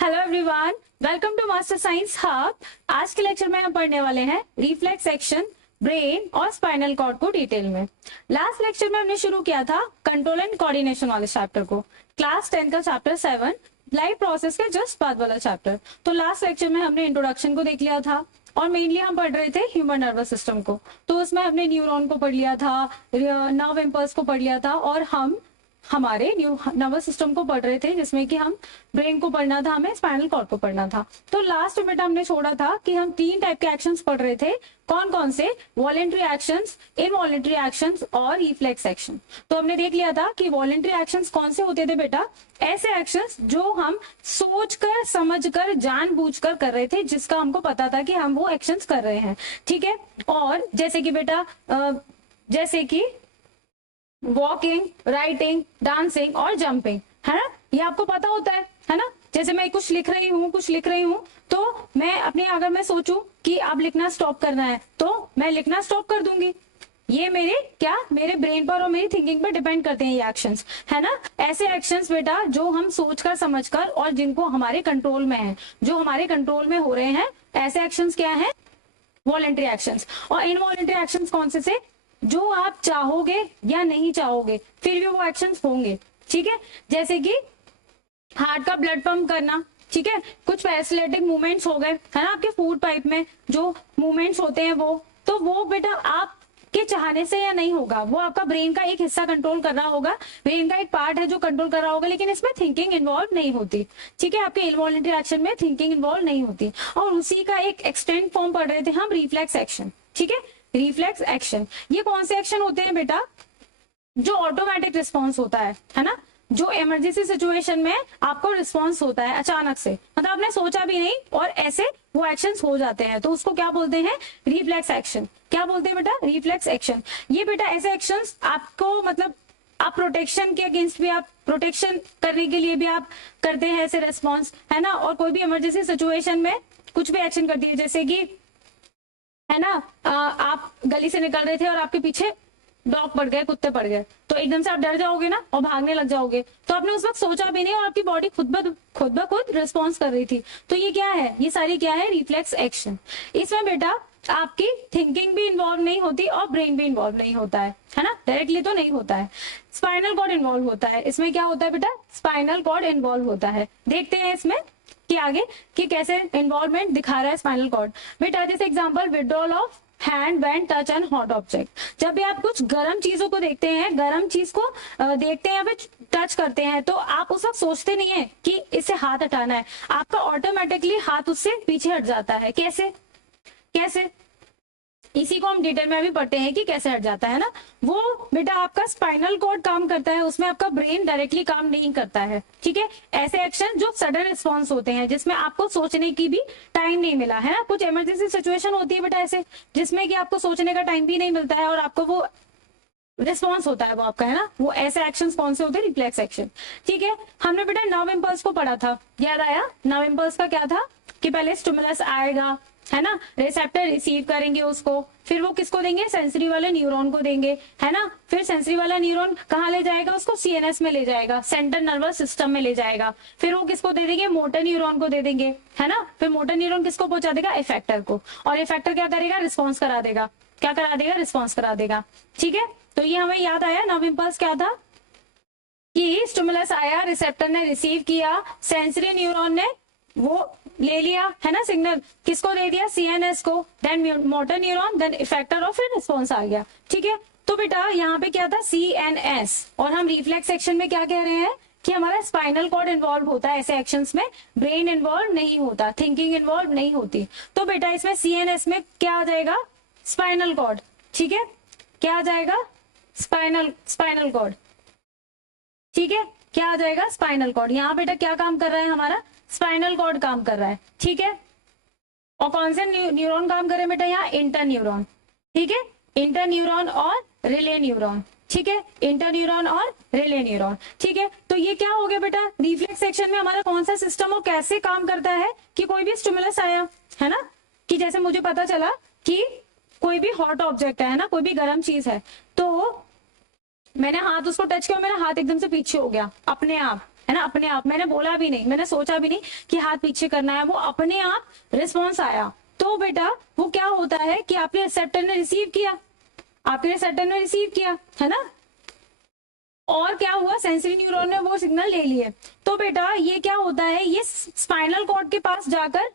Hello everyone, welcome to master science hub. आज के lecture में हम पढ़ने वाले हैं रिफ्लेक्स एक्शन, ब्रेन और स्पाइनल कॉर्ड को डिटेल में। लास्ट लेक्चर में हमने शुरू किया था कंट्रोल एंड कोऑर्डिनेशन वाले चैप्टर को, क्लास 10 का चैप्टर 7 लाइफ प्रोसेस के जस्ट बाद वाला चैप्टर। तो लास्ट लेक्चर में हमने इंट्रोडक्शन को देख लिया था और मेनली हम पढ़ रहे थे ह्यूमन नर्वस सिस्टम को। तो उसमें हमने न्यूरॉन को पढ़ लिया था, नर्व इम्पल्स को पढ़ लिया था और हम हमारे नर्वस सिस्टम को पढ़ रहे थे, जिसमें कि हम ब्रेन को पढ़ना था, हमें स्पाइनल कॉर्ड को पढ़ना था। तो लास्ट में हमने छोड़ा था कि हम 3 टाइप के एक्शंस पढ़ रहे थे। कौन कौन से? वॉलेंट्री एक्शंस, इनवॉलेंट्री एक्शंस और रिफ्लेक्स एक्शन। तो हमने देख लिया था कि वॉलेंट्री एक्शंस कौन से होते थे बेटा? ऐसे एक्शंस जो हम सोचकर, समझकर, जानबूझकर कर रहे थे, जिसका हमको पता था कि हम वो एक्शंस कर रहे हैं। ठीक है। और जैसे कि बेटा जैसे कि वॉकिंग, राइटिंग, डांसिंग और जंपिंग, है ना, ये आपको पता होता है ना। जैसे मैं कुछ लिख रही हूँ तो मैं अपने, अगर मैं सोचूं कि अब लिखना स्टॉप करना है तो मैं लिखना स्टॉप कर दूंगी। ये मेरे ब्रेन पर और मेरी थिंकिंग पर डिपेंड करते हैं ये एक्शंस, है ना। ऐसे एक्शंस बेटा जो हम सोचकर, समझकर और जिनको हमारे कंट्रोल में है, जो हमारे कंट्रोल में हो रहे हैं, ऐसे एक्शंस क्या है? Voluntary actions. और इनवॉलेंट्री एक्शंस कौन से? जो आप चाहोगे या नहीं चाहोगे फिर भी वो एक्शंस होंगे। ठीक है। जैसे कि हार्ट का ब्लड पंप करना, ठीक है, कुछ पैरासिलेटिक मूवमेंट्स हो गए, है ना, आपके फूड पाइप में जो मूवमेंट्स होते हैं तो वो बेटा आपके चाहने से या नहीं होगा, वो आपका ब्रेन का एक हिस्सा कंट्रोल कर रहा होगा, ब्रेन का एक पार्ट है जो कंट्रोल कर रहा होगा, लेकिन इसमें थिंकिंग इन्वॉल्व नहीं होती। ठीक है, आपके इनवॉलेंट्री एक्शन में थिंकिंग इन्वॉल्व नहीं होती। और उसी का एक एक्सटेंड फॉर्म पढ़ रहे थे हम, रिफ्लेक्स एक्शन। ठीक है, रिफ्लेक्स एक्शन ये कौन से एक्शन होते हैं बेटा? जो ऑटोमेटिक रिस्पॉन्स होता है ना, जो इमरजेंसी सिचुएशन में आपको रिस्पॉन्स होता है अचानक से, मतलब आपने सोचा भी नहीं और ऐसे वो एक्शंस हो जाते हैं, तो उसको क्या बोलते हैं? Reflex action. क्या बोलते हैं बेटा? Reflex action. ये बेटा ऐसे एक्शंस आपको, मतलब आप प्रोटेक्शन के अगेंस्ट भी, आप प्रोटेक्शन करने के लिए भी आप करते हैं ऐसे रिस्पॉन्स, है ना। और कोई भी इमरजेंसी सिचुएशन में कुछ भी एक्शन करती है, जैसे कि, है ना, आप गली से निकल रहे थे और आपके पीछे डॉग पड़ गए, कुत्ते पड़ गए, तो एकदम से आप डर जाओगे ना और भागने लग जाओगे। तो आपने उस वक्त सोचा भी नहीं और आपकी बॉडी खुद ब खुद रिस्पॉन्स कर रही थी। तो ये क्या है? ये सारी क्या है? Reflex action. इसमें बेटा आपकी थिंकिंग भी इन्वॉल्व नहीं होती और ब्रेन भी इन्वॉल्व नहीं होता है ना, डायरेक्टली तो नहीं होता है। स्पाइनल कॉर्ड इन्वॉल्व होता है। इसमें क्या होता है बेटा? स्पाइनल कॉर्ड इन्वॉल्व होता है। देखते हैं इसमें कि आगे कि कैसे इन्वॉल्वमेंट दिखा रहा है स्पाइनल कॉर्ड। बेटा जैसे example, withdrawal of hand when touch an hot object. जब भी आप कुछ गर्म चीजों को देखते हैं, गर्म चीज को देखते हैं या फिर टच करते हैं, तो आप उस वक्त सोचते नहीं है कि इससे हाथ हटाना है, आपका ऑटोमेटिकली हाथ उससे पीछे हट जाता है। कैसे? इसी को हम डिटेल में अभी पढ़ते हैं कि कैसे हट जाता है ना। वो बेटा आपका स्पाइनल कॉर्ड काम करता है, उसमें आपका ब्रेन डायरेक्टली काम नहीं करता है। ठीक है, ऐसे एक्शन जो सडन रिस्पॉन्स होते हैं, जिसमें आपको सोचने की भी टाइम नहीं मिला है ना। कुछ इमरजेंसी सिचुएशन होती है बेटा ऐसे, जिसमें कि आपको सोचने का टाइम भी नहीं मिलता है और आपको वो रिस्पॉन्स होता है वो आपका, है ना। वो ऐसे एक्शंस कौन से होते हैं? Reflex action. ठीक है, हमने बेटा नर्व इम्पल्स को पढ़ा था, याद आया? नर्व इम्पल्स का क्या था कि पहले स्टिमुलस आएगा, है ना, रिसेप्टर रिसीव करेंगे उसको, फिर वो किसको देंगे? सेंसरी वाले न्यूरॉन को देंगे, है ना। फिर सेंसरी वाला न्यूरॉन कहाँ ले जाएगा? उसको सीएनएस में ले जाएगा, सेंट्रल नर्वस सिस्टम में ले जाएगा। फिर वो किसको दे देंगे? मोटर न्यूरॉन को दे देंगे, है ना। फिर मोटर न्यूरॉन किसको पहुंचा देगा? इफेक्टर को, और इफेक्टर क्या करेगा? रिस्पॉन्स करा देगा। क्या करा देगा? रिस्पॉन्स करा देगा। ठीक है, तो ये हमें याद आया। नर्व इम्पल्स क्या था कि स्टिमुलस आया, रिसेप्टर ने रिसीव किया, सेंसरी न्यूरॉन ने वो ले लिया, है ना, सिग्नल किसको दे दिया? सीएनएस को, then motor neuron, then effector और फिर रिस्पॉन्स आ गया। ठीक है, तो बेटा यहाँ पे क्या था? सीएनएस। और हम रिफ्लेक्स सेक्शन में क्या कह रहे हैं कि हमारा स्पाइनल कॉर्ड इन्वॉल्व होता है ऐसे एक्शंस में, ब्रेन इन्वॉल्व नहीं होता, थिंकिंग इन्वॉल्व नहीं होती। तो बेटा इसमें सीएनएस में क्या आ जाएगा? Spinal cord. ठीक है, क्या आ जाएगा? Spinal cord. ठीक है, क्या आ जाएगा? Spinal cord. यहाँ बेटा क्या काम कर रहा है? हमारा स्पाइनल कॉर्ड काम कर रहा है। ठीक है, और कौन से न्यूरॉन काम कर रहे हैं बेटा? यहाँ इंटर न्यूरॉन। ठीक है, इंटर न्यूरॉन और रिले न्यूरॉन। ठीक है, इंटर न्यूरॉन और रिले न्यूरॉन। ठीक है, तो ये क्या हो गया बेटा? रिफ्लेक्स सेक्शन में हमारा कौन सा सिस्टम और कैसे काम करता है कि कोई भी स्टिमुलस आया, है ना, कि जैसे मुझे पता चला कि कोई भी हॉट ऑब्जेक्ट है ना, कोई भी गर्म चीज है, तो मैंने हाथ उसको टच किया, मेरा हाथ एकदम से पीछे हो गया अपने आप, है ना, अपने आप, मैंने बोला भी नहीं, मैंने सोचा भी नहीं कि हाथ पीछे करना है, वो अपने आप रिस्पॉन्स आया। तो बेटा वो क्या होता है कि आपके रिसेप्टर ने रिसीव किया, आपके रिसेप्टर ने रिसीव किया, है ना, और क्या हुआ, सेंसरी न्यूरॉन ने वो सिग्नल ले लिए। तो बेटा ये क्या होता है, ये स्पाइनल कॉर्ड के पास जाकर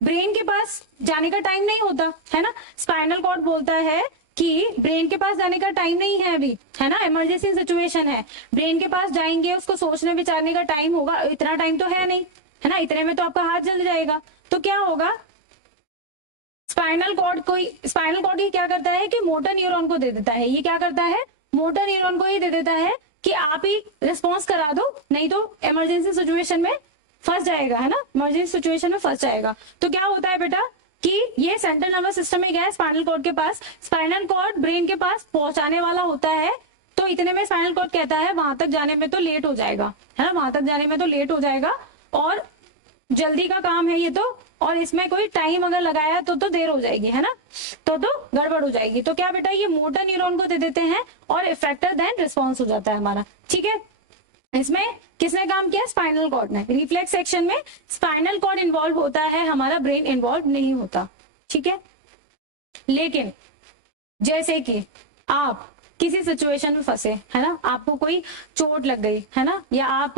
ब्रेन के पास जाने का टाइम नहीं होता, है ना। स्पाइनल कॉर्ड बोलता है कि ब्रेन के पास जाने का टाइम नहीं है अभी, है ना, इमरजेंसी सिचुएशन है, ब्रेन के पास जाएंगे, उसको सोचने विचारने का टाइम होगा, इतना टाइम तो है नहीं, है ना, इतने में तो आपका हाथ जल जाएगा। तो क्या होगा, स्पाइनल कॉर्ड ही क्या करता है कि मोटर न्यूरॉन को दे देता है, ये क्या करता है, मोटर न्यूरॉन को ही दे देता है कि आप ही रिस्पॉन्स करा दो, नहीं तो इमरजेंसी सिचुएशन में फंस जाएगा, है ना, इमरजेंसी सिचुएशन में फंस जाएगा। तो क्या होता है बेटा कि ये सेंट्रल नर्वस सिस्टम में गया है स्पाइनल कॉर्ड के पास, स्पाइनल कॉर्ड ब्रेन के पास पहुंचाने वाला होता है, तो इतने में स्पाइनल कॉर्ड कहता है वहां तक जाने में तो लेट हो जाएगा, है ना, वहां तक जाने में तो लेट हो जाएगा और जल्दी का काम है ये तो, और इसमें कोई टाइम अगर लगाया तो देर हो जाएगी, है ना, तो गड़बड़ हो जाएगी। तो क्या बेटा ये मोटर न्यूरॉन को दे देते हैं और इफेक्टर देन रिस्पॉन्स हो जाता है हमारा, ठीक है। इसमें किसने काम किया, स्पाइनल कॉर्ड ने। रिफ्लेक्स एक्शन में स्पाइनल कॉर्ड इन्वॉल्व होता है, हमारा ब्रेन इन्वॉल्व नहीं होता, ठीक है। लेकिन जैसे कि आप किसी सिचुएशन में फंसे, है ना, आपको कोई चोट लग गई, है ना, या आप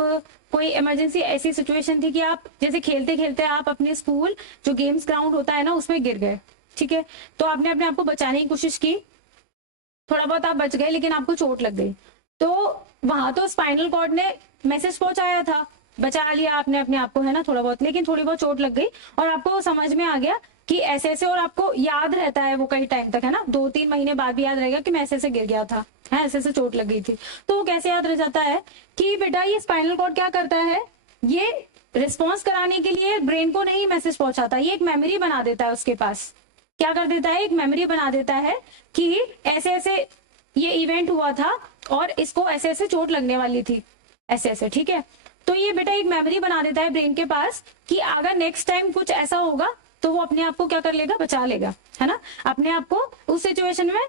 कोई इमरजेंसी ऐसी सिचुएशन थी कि आप जैसे खेलते खेलते आप अपने स्कूल जो गेम्स ग्राउंड होता है ना उसमें गिर गए, ठीक है, तो आपने अपने आप को बचाने की कोशिश की, थोड़ा बहुत आप बच गए लेकिन आपको चोट लग गई, तो वहां तो स्पाइनल कॉर्ड ने मैसेज पहुंचाया था, बचा लिया आपने अपने आप को, है ना, थोड़ा बहुत, लेकिन थोड़ी बहुत चोट लग गई और आपको समझ में आ गया कि ऐसे ऐसे, और आपको याद रहता है वो कई टाइम तक, है ना, 2-3 महीने बाद भी याद रहेगा कि मैं ऐसे ऐसे गिर गया था, है, ऐसे ऐसे चोट लग गई थी। तो वो कैसे याद रह जाता है कि बेटा ये स्पाइनल कॉर्ड क्या करता है, ये रिस्पॉन्स कराने के लिए ब्रेन को नहीं मैसेज पहुंचाता, ये एक मेमोरी बना देता है उसके पास, क्या कर देता है, एक मेमोरी बना देता है कि ऐसे ऐसे ये इवेंट हुआ था और इसको ऐसे ऐसे चोट लगने वाली थी, ऐसे ऐसे, ठीक है। तो ये बेटा एक मेमोरी बना देता है ब्रेन के पास कि अगर नेक्स्ट टाइम कुछ ऐसा होगा तो वो अपने आप को क्या कर लेगा, बचा लेगा, है ना, अपने आप को उस सिचुएशन में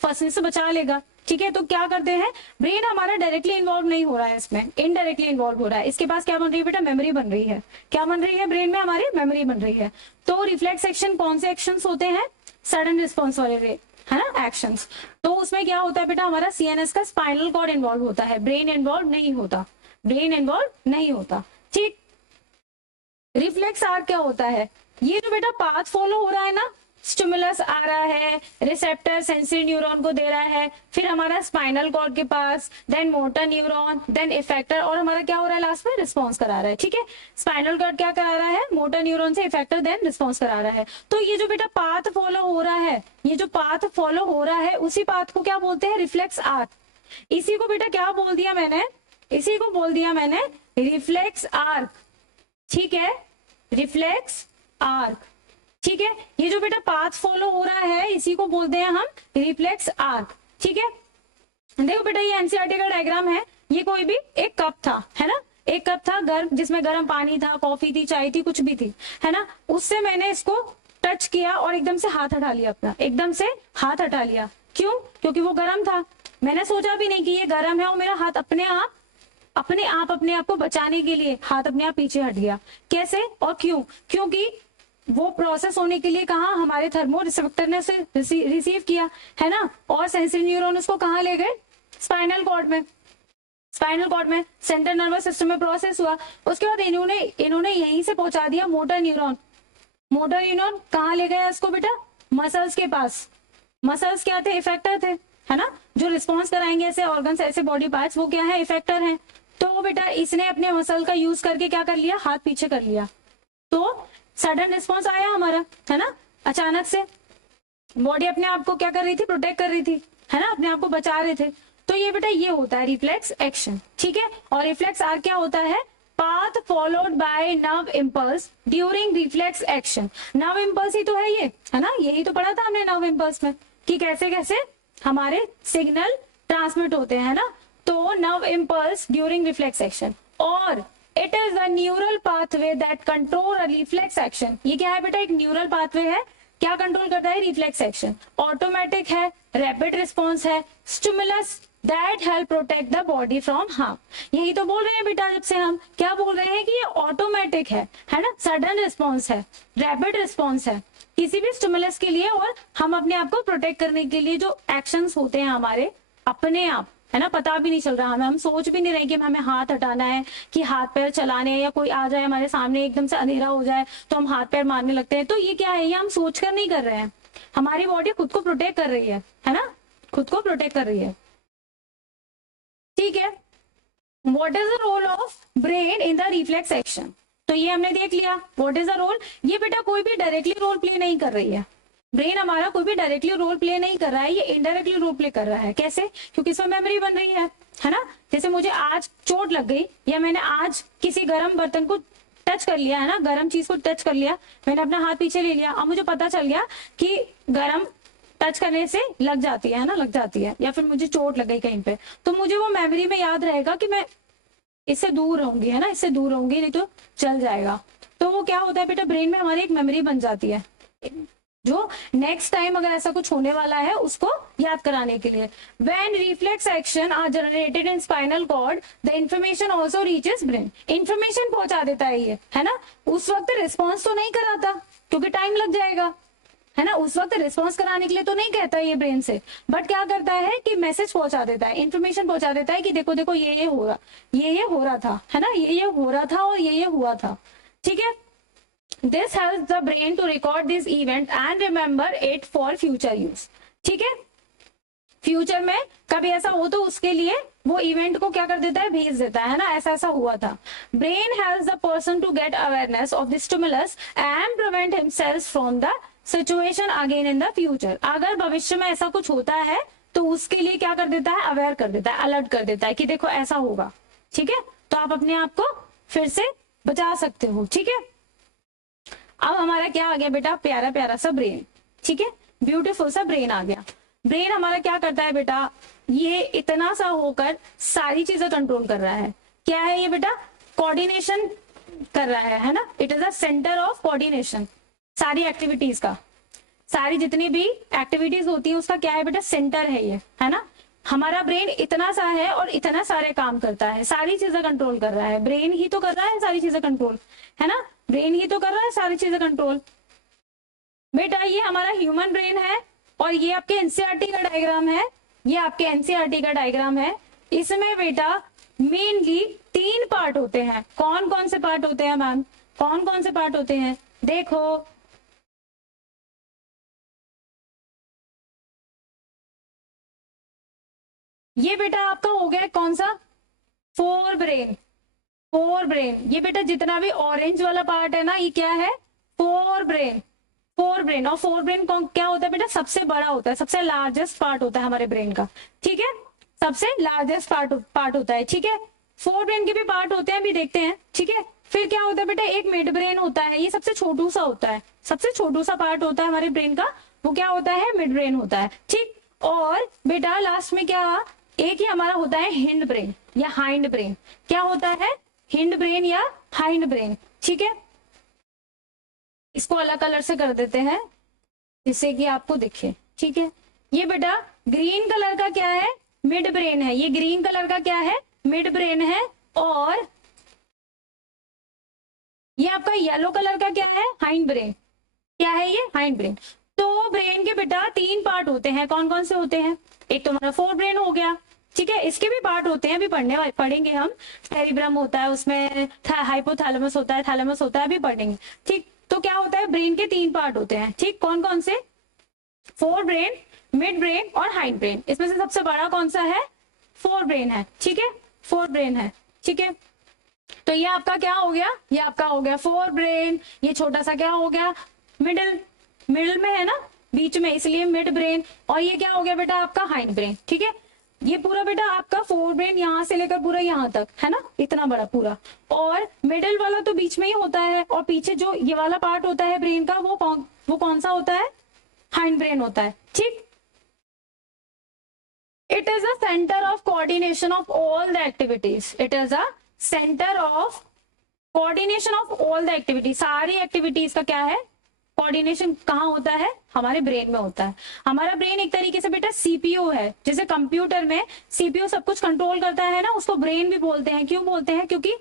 फंसने से बचा लेगा, ठीक है। तो क्या करते हैं, ब्रेन हमारा डायरेक्टली इन्वॉल्व नहीं हो रहा है इसमें, इनडायरेक्टली इन्वॉल्व हो रहा है, इसके पास क्या बन रही है बेटा, मेमोरी बन रही है, क्या बन रही है, ब्रेन में हमारी मेमोरी बन रही है। तो रिफ्लेक्स एक्शन कौन से एक्शंस होते हैं, सडन रिस्पॉन्स वाले, है ना, एक्शंस। तो उसमें क्या होता है बेटा, हमारा सीएनएस का स्पाइनल कॉर्ड इन्वॉल्व होता है, ब्रेन इन्वॉल्व नहीं होता, ब्रेन इन्वॉल्व नहीं होता, ठीक। रिफ्लेक्स आर्क क्या होता है, ये जो बेटा पाथ फॉलो हो रहा है ना, स्टिमुलस आ रहा है, रिसेप्टर सेंसरी न्यूरॉन को दे रहा है, फिर हमारा स्पाइनल कॉर्ड के पास, then motor neuron, then effector, और हमारा क्या हो रहा है लास्ट में, रिस्पॉन्स करा रहा है, ठीक है। स्पाइनल कॉर्ड क्या करा रहा है, मोटर न्यूरॉन से इफेक्टर, देन रिस्पॉन्स करा रहा है। तो ये जो बेटा पाथ फॉलो हो रहा है, ये जो पाथ फॉलो हो रहा है उसी पाथ को क्या बोलते हैं, रिफ्लेक्स आर्क। इसी को बेटा क्या बोल दिया मैंने, इसी को बोल दिया मैंने रिफ्लेक्स आर्क, ठीक है, रिफ्लेक्स आर्क, ठीक है। ये जो बेटा पाथ फॉलो हो रहा है इसी को बोलते हैं हम रिफ्लेक्स आर्क, ठीक है। देखो बेटा ये एनसीईआरटी का डायग्राम है, ये कोई भी एक कप था, है ना, एक कप था गर्म, जिसमें गर्म पानी था, कॉफी थी, चाय थी, कुछ भी थी, है ना, उससे मैंने इसको टच किया और एकदम से हाथ हटा लिया अपना, एकदम से हाथ हटा लिया, क्यों, क्योंकि वो गर्म था, मैंने सोचा भी नहीं कि ये गर्म है, और मेरा हाथ अपने आप को बचाने के लिए हाथ अपने आप पीछे हट गया। कैसे और क्यों, क्योंकि वो प्रोसेस होने के लिए कहा हमारे थर्मो रिसेप्टर ने उसे रिसीव किया, है ना, और सेंसरी न्यूरॉन उसको कहाँ ले गए, स्पाइनल कॉर्ड में, स्पाइनल कॉर्ड में सेंट्रल नर्वस सिस्टम में प्रोसेस हुआ। उसके बाद इन्होंने यहीं से पहुंचा दिया मोटर न्यूरॉन, मोटर न्यूरॉन कहाँ ले गया इसको बेटा, मसल्स के पास। मसल्स क्या थे, इफेक्टर थे, है ना, जो रिस्पॉन्स कराएंगे ऐसे ऑर्गन्स, ऐसे बॉडी पार्ट्स, वो क्या है, इफेक्टर हैं। तो बेटा इसने अपने मसल का यूज करके क्या कर लिया, हाथ पीछे कर लिया, तो सडन रिस्पॉन्स आया हमारा, है ना, अचानक से बॉडी अपने आप को क्या कर रही थी, प्रोटेक्ट कर रही थी, है ना, अपने आप को बचा रहे थे। तो ये बेटा ये होता है रिफ्लेक्स एक्शन, ठीक है। और रिफ्लेक्स आर्क क्या होता है, path followed by nerve impulse during reflex action. Nerve impulse ही तो है ये, है ना, यही तो पढ़ा था हमने नर्व इम्पल्स में कि कैसे कैसे हमारे सिग्नल ट्रांसमिट होते हैं, है ना। तो nerve impulse during reflex action, और it is the neural pathway that control a reflex action. ये क्या है बेटा, एक न्यूरल पाथवे है, क्या कंट्रोल करता है, रिफ्लेक्स एक्शन। ऑटोमेटिक है, रैपिड रिस्पॉन्स है, stimulus that help protect the body from harm. यही तो बोल रहे हैं बेटा, जब से हम क्या बोल रहे हैं कि ये ऑटोमेटिक है ना, सडन रिस्पॉन्स है, रैपिड रिस्पॉन्स है किसी भी स्टिमुलस के लिए, और हम अपने आप को प्रोटेक्ट करने के लिए जो एक्शंस होते हैं हमारे अपने आप, है ना, पता भी नहीं चल रहा हमें, हम सोच भी नहीं रहे कि हमें हाथ हटाना है, कि हाथ पैर चलाने हैं, या कोई आ जाए हमारे सामने एकदम से अंधेरा हो जाए तो हम हाथ पैर मारने लगते हैं। तो ये क्या है, ये हम सोच कर नहीं कर रहे हैं, हमारी बॉडी खुद को प्रोटेक्ट कर रही है ना, खुद को प्रोटेक्ट कर रही है। ठीक है, what is the role of brain in the reflex action? तो ये हमने देख लिया व्हाट इज द रोल। ये बेटा कोई भी डायरेक्टली रोल प्ले नहीं कर रही है, ब्रेन हमारा कोई भी डायरेक्टली रोल प्ले नहीं कर रहा है, ये इनडायरेक्टली रोल प्ले कर रहा है। कैसे? क्योंकि इसमें मेमोरी बन रही है ना। जैसे मुझे आज चोट लग गई, या मैंने आज किसी गर्म बर्तन को टच कर लिया, है ना, गर्म चीज को टच कर लिया, मैंने अपना हाथ पीछे ले लिया, अब मुझे पता चल गया कि गर्म टच करने से लग जाती है ना, लग जाती है, या फिर मुझे चोट लग गई कहीं पे, तो मुझे वो मेमोरी में याद रहेगा कि मैं इससे दूर रहूंगी, है ना, इससे दूर रहूंगी, नहीं तो चल जाएगा। तो वो क्या होता है बेटा, ब्रेन में हमारी एक मेमोरी बन जाती है, जो नेक्स्ट टाइम अगर ऐसा कुछ होने वाला है उसको याद कराने के लिए। When reflex action are generated in spinal cord, the information also reaches brain. Information पहुंचा देता है ये, है ना। उस वक्त रिस्पॉन्स तो नहीं कराता क्योंकि टाइम लग जाएगा, है ना, उस वक्त रिस्पॉन्स कराने के लिए तो नहीं कहता ये ब्रेन से, बट क्या करता है कि मैसेज पहुंचा देता है, इंफॉर्मेशन पहुंचा देता है कि देखो देखो ये हो रहा, ये हो रहा था, है ना, ये हो रहा था और ये हुआ था। ठीक है, this helps the brain to record this event and remember it for future use. ठीक है, फ्यूचर में कभी ऐसा हो तो उसके लिए वो इवेंट को क्या कर देता है, भेज देता है ना, ऐसा ऐसा हुआ था। Brain helps the person to get awareness of the stimulus and prevent himself from the situation again in the future. अगर भविष्य में ऐसा कुछ होता है तो उसके लिए क्या कर देता है, अवेयर कर देता है, अलर्ट कर देता है कि देखो ऐसा होगा। ठीक है, तो आप अपने आप को फिर से बचा सकते हो। ठीक है, अब हमारा क्या आ गया बेटा, प्यारा प्यारा सा ब्रेन। ठीक है, ब्यूटीफुल सा ब्रेन आ गया। ब्रेन हमारा क्या करता है बेटा, ये इतना सा होकर सारी चीजें कंट्रोल कर रहा है। क्या है ये बेटा, कोऑर्डिनेशन कर रहा है ना, it is a centre of coordination. सारी एक्टिविटीज का, सारी जितनी भी एक्टिविटीज होती है उसका क्या है बेटा, सेंटर है ये, है ना। हमारा ब्रेन इतना सा है और इतना सारे काम करता है, सारी चीजें कंट्रोल कर रहा है, ब्रेन ही तो कर रहा है सारी चीजें कंट्रोल, है ना, ब्रेन ही तो कर रहा है सारी चीजें कंट्रोल। बेटा ये हमारा ह्यूमन ब्रेन है और ये आपके एनसीईआरटी का डायग्राम है, ये आपके एनसीईआरटी का डायग्राम है। इसमें बेटा मेनली 3 पार्ट होते हैं। कौन कौन से पार्ट होते हैं मैम, कौन कौन से पार्ट होते हैं, देखो ये बेटा आपका हो गया कौन सा, फोर ब्रेन। फोर ब्रेन, ये बेटा जितना भी ऑरेंज वाला पार्ट है ना, ये क्या है, फोर ब्रेन। फोर ब्रेन, और फोर ब्रेन क्या होता है बेटा, सबसे बड़ा होता है, सबसे लार्जेस्ट पार्ट होता है हमारे ब्रेन का। ठीक है, सबसे लार्जेस्ट पार्ट होता है। ठीक है, फोर ब्रेन के भी पार्ट होते हैं, अभी देखते हैं। ठीक है, फिर क्या होता है बेटा, एक मिड ब्रेन होता है, ये सबसे छोटू सा होता है, सबसे छोटू सा पार्ट होता है हमारे ब्रेन का, वो क्या होता है, मिड ब्रेन होता है। ठीक, और बेटा लास्ट में क्या, एक ही हमारा होता है हिंड ब्रेन या हाइंड ब्रेन। क्या होता है, हिंड ब्रेन या हाइंड ब्रेन। ठीक है, इसको अलग कलर से कर देते हैं जिससे कि आपको दिखे। ठीक है, ये बेटा ग्रीन कलर का क्या है, मिड ब्रेन है, ये ग्रीन कलर का क्या है, मिड ब्रेन है, और ये आपका येलो कलर का क्या है, हाइंड ब्रेन। क्या है ये, हाइंड ब्रेन। तो ब्रेन के बेटा 3 पार्ट होते हैं, कौन कौन से होते हैं, एक तो हमारा फोर ब्रेन हो गया। ठीक है, इसके भी पार्ट होते हैं, अभी पढ़ेंगे हम। सेरिब्रम होता है, उसमें हाइपोथैलेमस होता है, थैलेमस होता है, अभी पढ़ेंगे। ठीक, तो क्या होता है, ब्रेन के 3 पार्ट होते हैं। ठीक, कौन कौन से, फोर ब्रेन, मिड ब्रेन और हाइंड ब्रेन। इसमें से सबसे बड़ा कौन सा है, फोर ब्रेन है। ठीक है, फोर ब्रेन है। ठीक है, तो ये आपका क्या हो गया, ये आपका हो गया फोर ब्रेन। ये छोटा सा क्या हो गया, मिडिल में है ना, बीच में, इसलिए मिड ब्रेन। और ये क्या हो गया बेटा, आपका हाइंड ब्रेन। ठीक है, ये पूरा बेटा आपका फोर ब्रेन यहां से लेकर पूरा यहां तक, है ना, इतना बड़ा पूरा। और मिडिल वाला तो बीच में ही होता है, और पीछे जो ये वाला पार्ट होता है ब्रेन का, वो कौन सा होता है, हाइंड ब्रेन होता है। ठीक, it is a centre of coordination of all the activities. It is a centre of coordination of all the activities, सारी एक्टिविटीज का क्या है, कोऑर्डिनेशन कहाँ होता है, हमारे ब्रेन में होता है। हमारा ब्रेन एक तरीके से बेटा सीपीयू है, जैसे कंप्यूटर में सीपीयू सब कुछ कंट्रोल करता है ना, उसको ब्रेन भी बोलते हैं। क्यों बोलते हैं, क्योंकि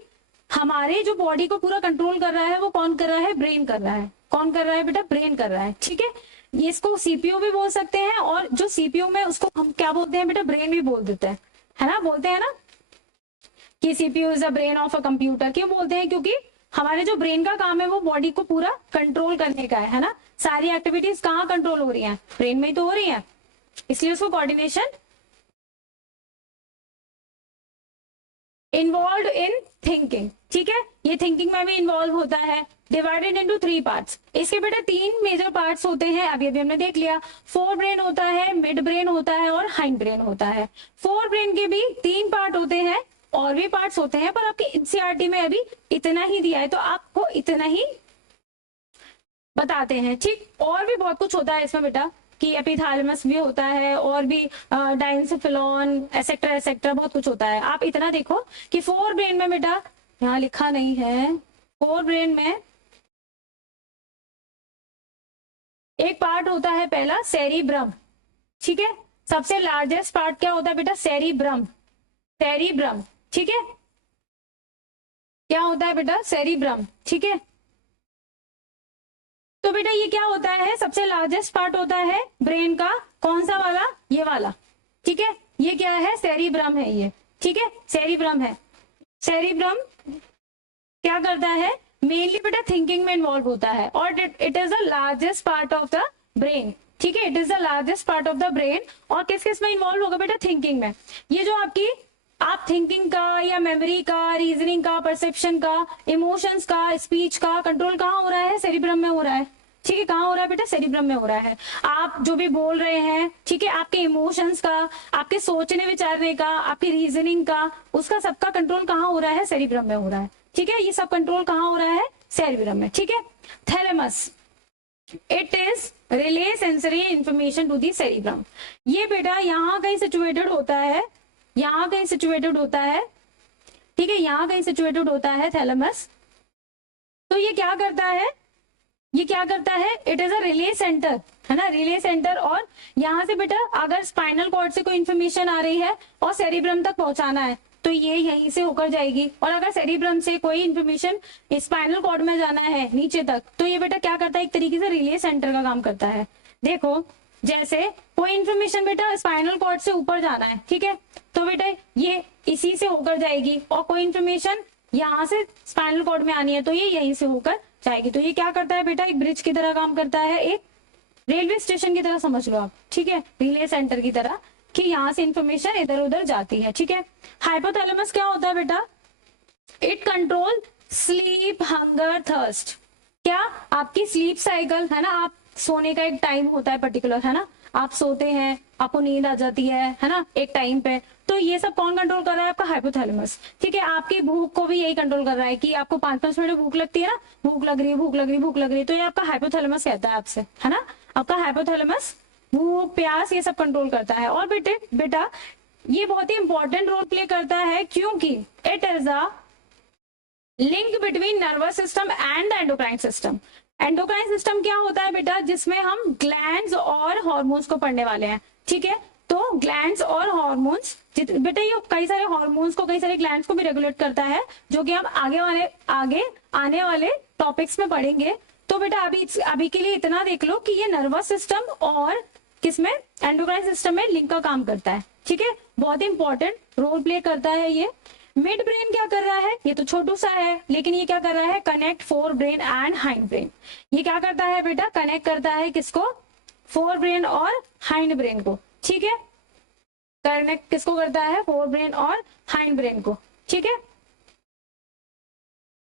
हमारे जो बॉडी को पूरा कंट्रोल कर रहा है वो कौन कर रहा है, ब्रेन कर रहा है। कौन कर रहा है बेटा, ब्रेन कर रहा है, ठीक है। ये इसको सीपीयू भी बोल सकते हैं, और जो सीपीयू में उसको हम क्या बोलते हैं बेटा, ब्रेन भी बोल देते हैं, है ना, बोलते हैं ना कि CPU is the brain of a computer. क्यों बोलते हैं, क्योंकि हमारे जो ब्रेन का काम है वो बॉडी को पूरा कंट्रोल करने का है ना। सारी एक्टिविटीज कहाँ कंट्रोल हो रही हैं, ब्रेन में ही तो हो रही हैं, इसलिए उसको कोऑर्डिनेशन इन्वॉल्व इन थिंकिंग, ठीक है। ये थिंकिंग में भी इन्वॉल्व होता है। डिवाइडेड इनटू 3 पार्ट्स, इसके बेटा 3 मेजर पार्ट्स होते हैं, अभी अभी हमने देख लिया। फोर ब्रेन होता है, मिड ब्रेन होता है और हाइंड ब्रेन होता है। फोर ब्रेन के भी 3 पार्ट होते हैं, और भी पार्ट्स होते हैं, पर आपके एनसीईआरटी में अभी इतना ही दिया है तो आपको इतना ही बताते हैं, ठीक। और भी बहुत कुछ होता है इसमें बेटा, कि एपिथैलेमस भी होता है, और भी डाइंसेफिलॉन एसेट्रा एसेट्रा बहुत कुछ होता है। आप इतना देखो कि फोर ब्रेन में बेटा, यहाँ लिखा नहीं है, फोर ब्रेन में एक पार्ट होता है पहला सेरिब्रम, ठीक है। सबसे लार्जेस्ट पार्ट क्या होता है बेटा, सेरिब्रम, सेरिब्रम, ठीक है। क्या होता है बेटा, सेरिब्रम, ठीक है। तो बेटा ये क्या होता है, सबसे लार्जेस्ट पार्ट होता है ब्रेन का, कौन सा वाला, ये वाला, ठीक है। ये क्या है, सेरिब्रम है ये, ठीक है, सेरिब्रम है। सेरिब्रम क्या करता है, मेनली बेटा थिंकिंग में इन्वॉल्व होता है, और it is the largest part of the brain, ठीक है। It is the largest part of the brain, और किस किस में इन्वॉल्व होगा बेटा, थिंकिंग में। ये जो आपकी आप थिंकिंग का या मेमोरी का, रीजनिंग का, परसेप्शन का, इमोशंस का, स्पीच का कंट्रोल कहाँ हो रहा है, सेरिब्रम में हो रहा है, ठीक है। कहाँ हो रहा है बेटा, सेरिब्रम में हो रहा है। आप जो भी बोल रहे हैं, ठीक है, आपके इमोशंस का, आपके सोचने विचारने का, आपकी रीजनिंग का, उसका सबका कंट्रोल कहाँ हो रहा है, सेरिब्रम में हो रहा है, ठीक है। ये सब कंट्रोल कहाँ हो रहा है, सेरिब्रम में, ठीक है। Thalamus, it is relay sensory information to the cerebrum. ये बेटा यहाँ कहीं सिचुएटेड होता है, यहाँ कहीं सिचुएटेड होता है, ठीक है, यहाँ कहीं सिचुएटेड होता है थैलेमस। तो ये क्या करता है, ये क्या करता है, it is a relay centre, है ना, रिले सेंटर। और यहाँ से बेटा अगर स्पाइनल कॉर्ड से कोई इन्फॉर्मेशन आ रही है और सेरिब्रम तक पहुंचाना है तो ये यहीं से होकर जाएगी, और अगर सेरिब्रम से कोई इन्फॉर्मेशन स्पाइनल कॉर्ड में जाना है नीचे तक, तो ये बेटा क्या करता है, एक तरीके से रिले सेंटर का काम करता है। देखो जैसे कोई इन्फॉर्मेशन बेटा स्पाइनल कॉर्ड से ऊपर जाना है, ठीक है, तो बेटा ये इसी से होकर जाएगी, और कोई इन्फॉर्मेशन यहाँ से स्पाइनल कॉर्ड में आनी है तो ये यहीं से होकर जाएगी। तो ये क्या करता है बेटा, एक ब्रिज की तरह काम करता है, एक रेलवे स्टेशन की तरह समझ लो आप, ठीक है, रिले सेंटर की तरह, कि यहाँ से इंफॉर्मेशन इधर उधर जाती है, ठीक है। हाइपोथैलेमस क्या होता है बेटा, it control sleep, hunger, thirst. क्या, आपकी स्लीप साइकिल, है ना, आप सोने का एक टाइम होता है पर्टिकुलर, है ना, आप सोते हैं, आपको नींद आ जाती है ना, एक टाइम पे, तो ये सब कौन कंट्रोल कर रहा है, आपका हाइपोथैलेमस, ठीक है। आपकी भूख को भी यही कंट्रोल कर रहा है कि आपको 5-5 मिनट भूख लगती है ना, भूख लग रही है, भूख लग रही है, भूख लग रही है, तो ये आपका हाइपोथैलेमस कहता है आपसे, है ना, आपका हाइपोथैलेमस भूख, प्यास, ये सब कंट्रोल करता है। और बेटा ये बहुत ही इंपॉर्टेंट रोल प्ले करता है, क्योंकि it is a link between nervous system and endocrine system. Endocrine system क्या होता है बेटा, जिसमें हम ग्लैंड्स और हार्मोन्स को पढ़ने वाले हैं, ठीक है। तो ग्लैंड्स और हार्मोन्स, बेटा ये कई सारे हार्मोन्स को, कई सारे ग्लैंड्स को भी रेगुलेट करता है, जो कि हम आगे आने वाले टॉपिक्स में पढ़ेंगे। तो बेटा अभी के लिए इतना देख लो कि ये नर्वस सिस्टम और किसमें, एंडोक्राइन सिस्टम में लिंक का काम करता है, ठीक है, बहुत ही इंपॉर्टेंट रोल प्ले करता है ये। मिड ब्रेन क्या कर रहा है, ये तो छोटू सा है, लेकिन ये क्या कर रहा है, connect fore brain and hind brain. ये क्या करता है बेटा, कनेक्ट करता है किसको, फोर ब्रेन और हाइंड ब्रेन को, ठीक है, कनेक्ट किसको करता है, फोर ब्रेन और हाइंड ब्रेन को, ठीक है।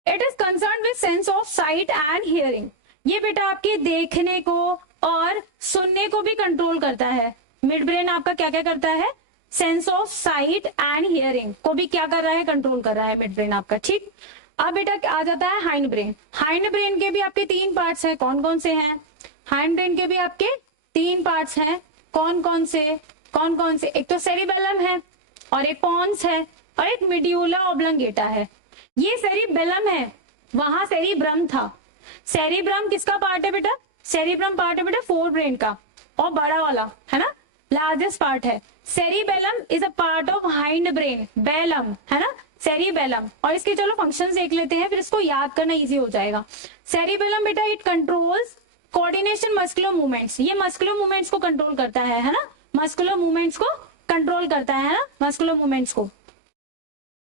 It is concern with sense of site and hearing. ये बेटा आपके देखने को और सुनने को भी कंट्रोल करता है। मिड ब्रेन आपका क्या क्या करता है, sense of site and hearing को भी क्या कर रहा है, कंट्रोल कर रहा है मिड ब्रेन आपका, ठीक। अब बेटा आ जाता है हाइंड ब्रेन। हाइंड ब्रेन के भी आपके 3 पार्ट्स हैं, कौन कौन से हैं, हाइंड ब्रेन के भी आपके 3 पार्ट्स हैं, कौन कौन से, एक तो सेरिबेलम है, और एक पॉन्स है, और एक मेड्यूला ऑब्लंगेटा है। ये सेरिबेलम है, वहां सेरिब्रम था। सेरिब्रम किसका पार्ट है बेटा, सेरिब्रम पार्ट है बेटा फोर ब्रेन का और बड़ा वाला है ना, लार्जेस्ट पार्ट है। Cerebellum is a part of hind brain, बेलम है ना, सेरिबेलम। और इसके चलो फंक्शंस देख लेते हैं, फिर इसको याद करना इजी हो जाएगा। सेरिबेलम बेटा it controls coordination muscular movements, ये मस्कुलर मूवमेंट्स को कंट्रोल करता है ना, मस्कुलर मूवमेंट्स को कंट्रोल करता है ना, मस्कुलर मूवमेंट्स को।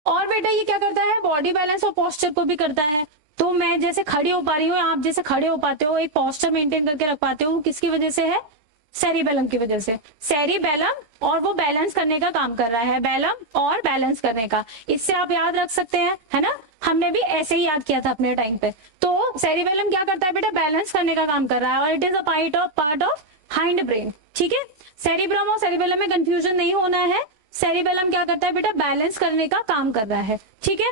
और बेटा ये क्या करता है, बॉडी बैलेंस और पोस्चर को भी करता है। तो मैं जैसे खड़ी हो पा रही हूँ, आप जैसे खड़े हो पाते हो, एक पोस्चर मेंटेन करके रख पाते हो, किसकी वजह से है, सेरिबेलम की वजह से। सेरिबेलम और वो बैलेंस करने का काम कर रहा है, बेलम और बैलेंस करने का। इससे आप याद रख सकते हैं है ना, हमने भी ऐसे ही याद किया था अपने टाइम पे। तो सेरिबेलम क्या करता है बेटा, बैलेंस करने का काम कर रहा है और it is a part of hind brain. ठीक है, सेरिब्रम और सेरिबेलम में कंफ्यूजन नहीं होना है। सेरिबेलम क्या करता है बेटा, बैलेंस करने का काम कर रहा है। ठीक है,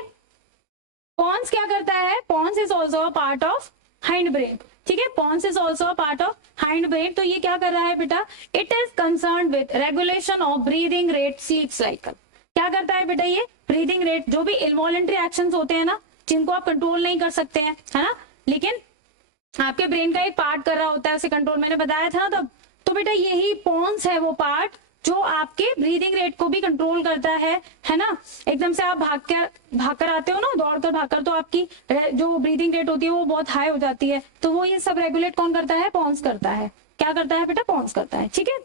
पॉन्स क्या करता है, pons is also a part of hind brain. ठीक है, pons is also a part of hind brain. तो ये क्या कर रहा है बेटा, it is concern with regulation of breathing rate, sleep cycle. क्या करता है बेटा, ये ब्रीदिंग रेट, जो भी इनवॉलेंट्री एक्शंस होते हैं ना, जिनको आप कंट्रोल नहीं कर सकते हैं है ना, लेकिन आपके ब्रेन का एक पार्ट कर रहा होता है उसे कंट्रोल, मैंने बताया था ना तब। तो बेटा यही पॉन्स है वो पार्ट जो आपके ब्रीदिंग रेट को भी कंट्रोल करता है ना। एकदम से आप भागकर आते हो ना, दौड़कर भागकर, तो आपकी जो ब्रीदिंग रेट होती है वो बहुत हाई हो जाती है। तो वो ये सब रेगुलेट कौन करता है, पॉन्स करता है। क्या करता है बेटा, पॉन्स करता है। ठीक है,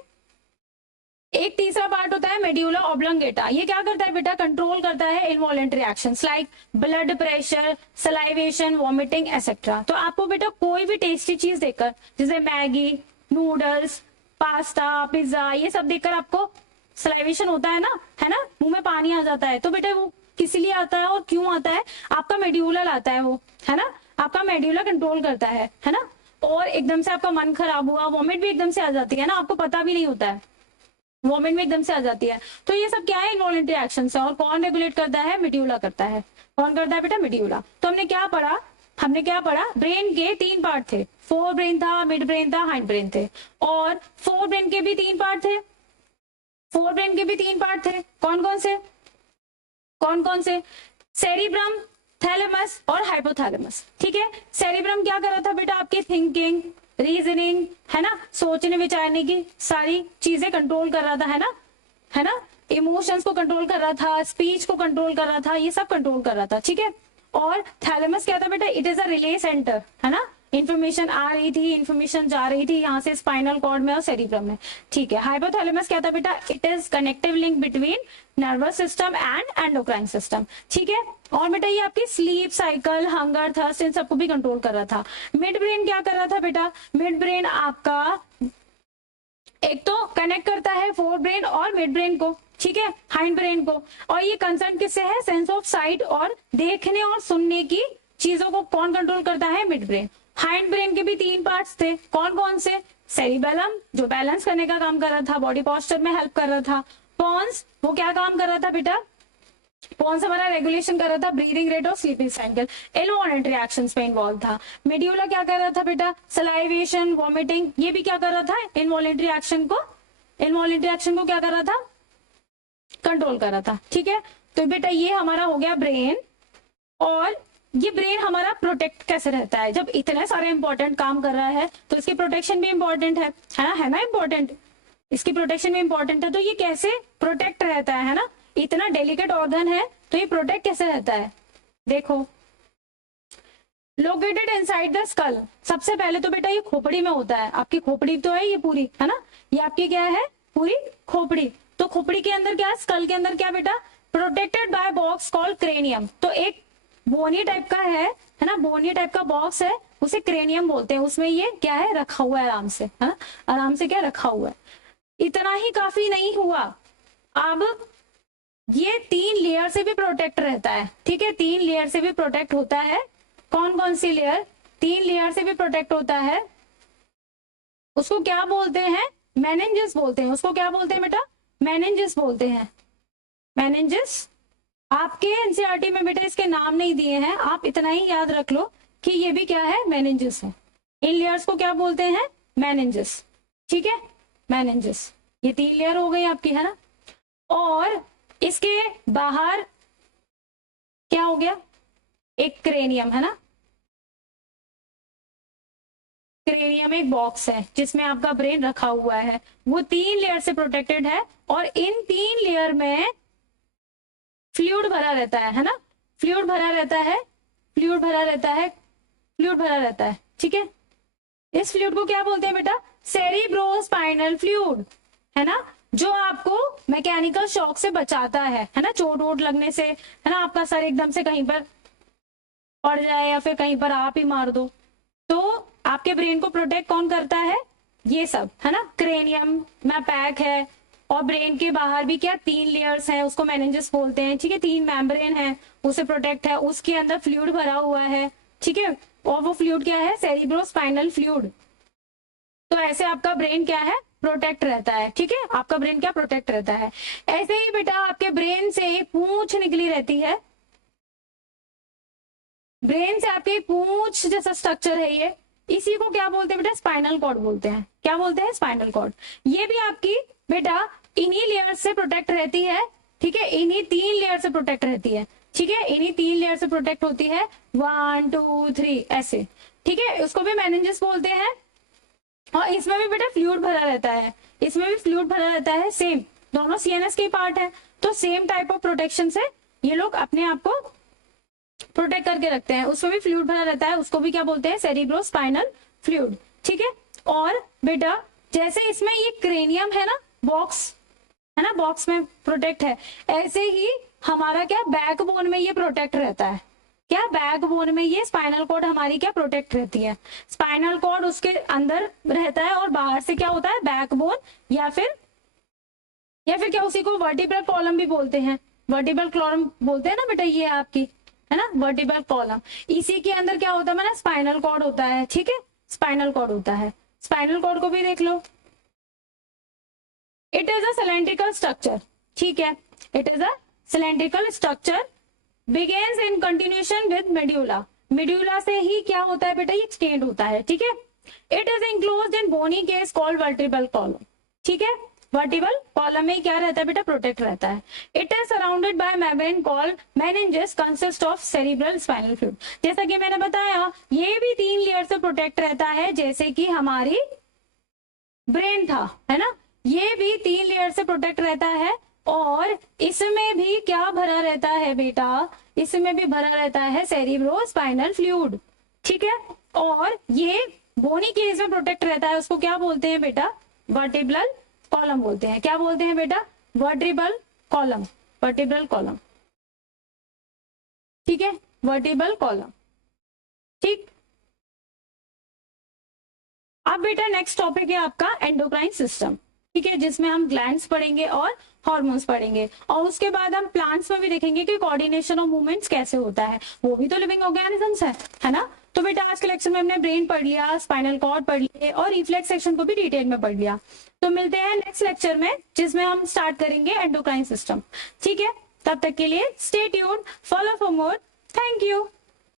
एक तीसरा पार्ट होता है मेड्यूला ऑब्लंगेटा। ये क्या करता है बेटा, कंट्रोल करता है involuntary actions like blood pressure, salivation, vomiting etcetera. तो आपको बेटा कोई भी टेस्टी चीज देखकर, जैसे मैगी, नूडल्स, पास्ता, पिज्जा, ये सब देखकर आपको सलाइवेशन होता है ना, मुंह में पानी आ जाता है, तो बेटा वो किस लिए आता है और क्यों आता है, आपका मेड्यूला लाता है वो, है ना, आपका मेड्यूला कंट्रोल करता है ना। और एकदम से आपका मन खराब हुआ, वॉमिट भी एकदम से आ जाती है ना, आपको पता भी नहीं होता है, वॉमिट में एकदम से आ जाती है। तो ये सब क्या है, इनवॉलेंट्री एक्शन है। और कौन रेगुलेट करता है, मेड्यूला करता है। कौन करता है बेटा, मेड्यूला। तो हमने क्या पढ़ा, ब्रेन के तीन पार्ट थे, फोर ब्रेन था, मिड ब्रेन था, हाइंड ब्रेन थे। और फोर ब्रेन के भी तीन पार्ट थे, कौन कौन से, सेरिब्रम, थैलेमस और हाइपोथैलेमस। ठीक है, सेरिब्रम क्या कर रहा था बेटा, आपकी थिंकिंग, रीजनिंग है ना, सोचने विचारने की सारी चीजें कंट्रोल कर रहा था, है ना, इमोशंस को कंट्रोल कर रहा था, स्पीच को कंट्रोल कर रहा था, ये सब कंट्रोल कर रहा था। ठीक है, और थैलेमस क्या था बेटा, it is a relay centre, है ना, इंफॉर्मेशन आ रही थी, इंफॉर्मेशन जा रही थी यहाँ से स्पाइनल कॉर्ड में और सेरिब्रम में। ठीक है, हाइपोथैलेमस क्या था बेटा, it is connective link between nervous system and endocrine system. ठीक है, और बेटा ये आपकी स्लीप साइकिल, हंगर, थर्स्ट, इन सबको भी कंट्रोल कर रहा था। मिड ब्रेन क्या कर रहा था बेटा, मिड ब्रेन आपका एक तो कनेक्ट करता है फोर ब्रेन और मिड ब्रेन को, ठीक है, हाइंड ब्रेन को। और ये कंसर्न किससे है, सेंस ऑफ साइट और देखने और सुनने की चीजों को कौन कंट्रोल करता है, मिड ब्रेन। हाइंड ब्रेन के भी तीन पार्ट्स थे, कौन कौन से, सेरिबेलम जो बैलेंस करने का काम कर रहा था, बॉडी पोस्चर में हेल्प कर रहा था। पॉन्स वो क्या काम कर रहा था बेटा, पॉन्स हमारा रेगुलेशन कर रहा था ब्रीदिंग रेट और स्लीपिंग साइकिल, इनवॉलेंट्री एक्शंस में इन्वॉल्व था। मेड्यूला क्या कर रहा था बेटा, सलाइवेशन, वॉमिटिंग, ये भी क्या कर रहा था, इनवॉलेंट्री एक्शन को क्या कर रहा था, कंट्रोल कर रहा था। ठीक है, तो बेटा ये हमारा हो गया ब्रेन। और ये ब्रेन हमारा प्रोटेक्ट कैसे रहता है, जब इतने सारे इंपॉर्टेंट काम कर रहा है तो इसकी प्रोटेक्शन भी इंपॉर्टेंट है ना इंपॉर्टेंट, इसकी प्रोटेक्शन भी इंपॉर्टेंट है। तो ये कैसे प्रोटेक्ट रहता है ना, इतना डेलिकेट ऑर्गन है तो ये प्रोटेक्ट कैसे रहता है, देखो, लोकेटेड इनसाइड द स्कल। सबसे पहले तो बेटा ये खोपड़ी में होता है, आपकी खोपड़ी तो है ये पूरी, है ना, ये आपकी क्या है, पूरी खोपड़ी। तो खोपड़ी के अंदर क्या है, स्कल के अंदर क्या बेटा, protected by box called cranium. तो एक बोनी टाइप का है ना, बोनी टाइप का बॉक्स है, उसे क्रेनियम बोलते हैं। उसमें ये क्या है, रखा हुआ है आराम से, है ना, आराम से क्या रखा हुआ है। इतना ही काफी नहीं हुआ, अब ये तीन लेयर से भी प्रोटेक्ट रहता है। ठीक है, तीन लेयर से भी प्रोटेक्ट होता है। कौन कौन सी लेयर, तीन लेयर से भी प्रोटेक्ट होता है। उसको क्या बोलते हैं, मेनिंजेस बोलते हैं। उसको क्या बोलते हैं बेटा, मेनिंजेस बोलते हैं, मेनिंजेस। आपके एनसीईआरटी में बेटा इसके नाम नहीं दिए हैं, आप इतना ही याद रख लो कि ये भी क्या है, मेनिंजेस है। इन लेयर्स को क्या बोलते हैं, मेनिंजेस। ठीक है, मेनिंजेस, ये तीन लेयर हो गई आपकी, है ना। और इसके बाहर क्या हो गया, एक क्रेनियम, है ना, क्रेनियम एक बॉक्स है जिसमें आपका ब्रेन रखा हुआ है, वो 3 लेयर से प्रोटेक्टेड है और इन 3 लेयर में फ्लूइड भरा रहता है ना, फ्लूइड भरा रहता है, फ्लूइड भरा रहता है, फ्लूइड भरा रहता है, ठीक है। इस फ्लूइड को क्या बोलते हैं बेटा? सेरिब्रोस्पाइनल फ्लूइड, है ना, जो आपको मैकेनिकल शॉक से बचाता है ना, चोट वोट लगने से, है ना, आपका सर एकदम से कहीं पर पड़ जाए या फिर कहीं पर आप ही मार दो, तो आपके ब्रेन को प्रोटेक्ट कौन करता है? ये सब, है ना। क्रेनियम में पैक है और ब्रेन के बाहर भी क्या 3 लेयर्स हैं, उसको मेनिंजेस बोलते हैं, ठीक है। 3 मेम्ब्रेन है, उसे प्रोटेक्ट है, उसके अंदर फ्लूइड भरा हुआ है, ठीक है। और वो फ्लूइड क्या है? Cerebrospinal fluid. तो ऐसे आपका ब्रेन क्या है? प्रोटेक्ट रहता है, ठीक है। आपका ब्रेन क्या प्रोटेक्ट रहता है। ऐसे ही बेटा आपके ब्रेन से एक पूंछ निकली रहती है, ब्रेन से आपके पूंछ जैसा स्ट्रक्चर है ये, इसी को क्या बोलते हैं बेटा? स्पाइनल कॉर्ड बोलते हैं। क्या बोलते हैं? Spinal cord. ये भी आपकी बेटा इन्हीं लेयर से प्रोटेक्ट रहती है, ठीक है, इन्हीं 3 लेयर से प्रोटेक्ट रहती है, ठीक है, इन्हीं 3 लेयर से प्रोटेक्ट होती है, 1 2 3 ऐसे, ठीक है। उसको भी मेनिंजेस बोलते हैं और इसमें भी बेटा फ्लूइड भरा रहता है, इसमें भी फ्लूइड भरा रहता है, सेम, दोनों सीएनएस के पार्ट है, तो सेम टाइप ऑफ प्रोटेक्शन से ये लोग अपने आप को प्रोटेक्ट करके रखते हैं। उसमें भी फ्लूइड भरा रहता है, उसको भी क्या बोलते हैं? सेरिब्रोस्पाइनल फ्लूइड, ठीक है। और बेटा जैसे इसमें ये क्रेनियम है ना, बॉक्स है ना, बॉक्स में प्रोटेक्ट है, ऐसे ही हमारा क्या बैकबोन में ये प्रोटेक्ट रहता है। क्या? बैकबोन में ये स्पाइनल कॉर्ड हमारी क्या प्रोटेक्ट रहती है। स्पाइनल कॉर्ड उसके अंदर रहता है और बाहर से क्या होता है? बैकबोन, या फिर क्या, उसी को वर्टिब्रल कॉलम भी बोलते हैं, वर्टिब्रल कॉलम बोलते हैं ना बेटा, ये आपकी है ना वर्टिब्रल कॉलम। इसी के अंदर क्या होता है ना? स्पाइनल कॉर्ड होता है, ठीक है, स्पाइनल कॉर्ड होता है। स्पाइनल कॉर्ड को भी देख लो, it is a cylindrical structure, ठीक है, it is a cylindrical structure, begins in continuation with medulla, medulla से ही क्या होता है बेटा? ये एक्सटेंड होता है, ठीक है। It is enclosed in bony case called vertebral column, ठीक है। वर्टिब्रल कॉलम में क्या रहता है बेटा? प्रोटेक्ट रहता है। It is surrounded by membrane called meninges consist of cerebral spinal fluid. जैसा कि मैंने बताया ये भी 3 लेयर से प्रोटेक्ट रहता है, जैसे कि हमारी ब्रेन था, है ना, ये भी 3 लेयर से प्रोटेक्ट रहता है। और इसमें भी क्या भरा रहता है बेटा? इसमें भी भरा रहता है सेरिब्रोस्पाइनल फ्लूइड, ठीक है। और ये बोनी केस में प्रोटेक्ट रहता है, उसको क्या बोलते हैं बेटा? वर्टिब्रल कॉलम बोलते हैं। क्या बोलते हैं बेटा? वर्टिब्रल कॉलम, वर्टिब्रल कॉलम, ठीक है, वर्टिब्रल कॉलम, ठीक। अब बेटा नेक्स्ट टॉपिक है आपका एंडोक्राइन सिस्टम, ठीक है, जिसमें हम ग्लैंड्स पढ़ेंगे और हार्मोन्स पढ़ेंगे, और उसके बाद हम प्लांट्स में भी देखेंगे कि कोऑर्डिनेशन ऑफ मूवमेंट्स कैसे होता है, वो भी तो लिविंग ऑर्गेनिजम्स है ना। तो बेटा आज के लेक्चर में हमने ब्रेन पढ़ लिया, स्पाइनल कॉर्ड पढ़ लिए और रिफ्लेक्स सेक्शन को भी डिटेल में पढ़ लिया। तो मिलते हैं नेक्स्ट लेक्चर में, जिसमें हम स्टार्ट करेंगे एंडोक्राइन सिस्टम, ठीक है। तब तक के लिए stay tuned, follow for more, thank you.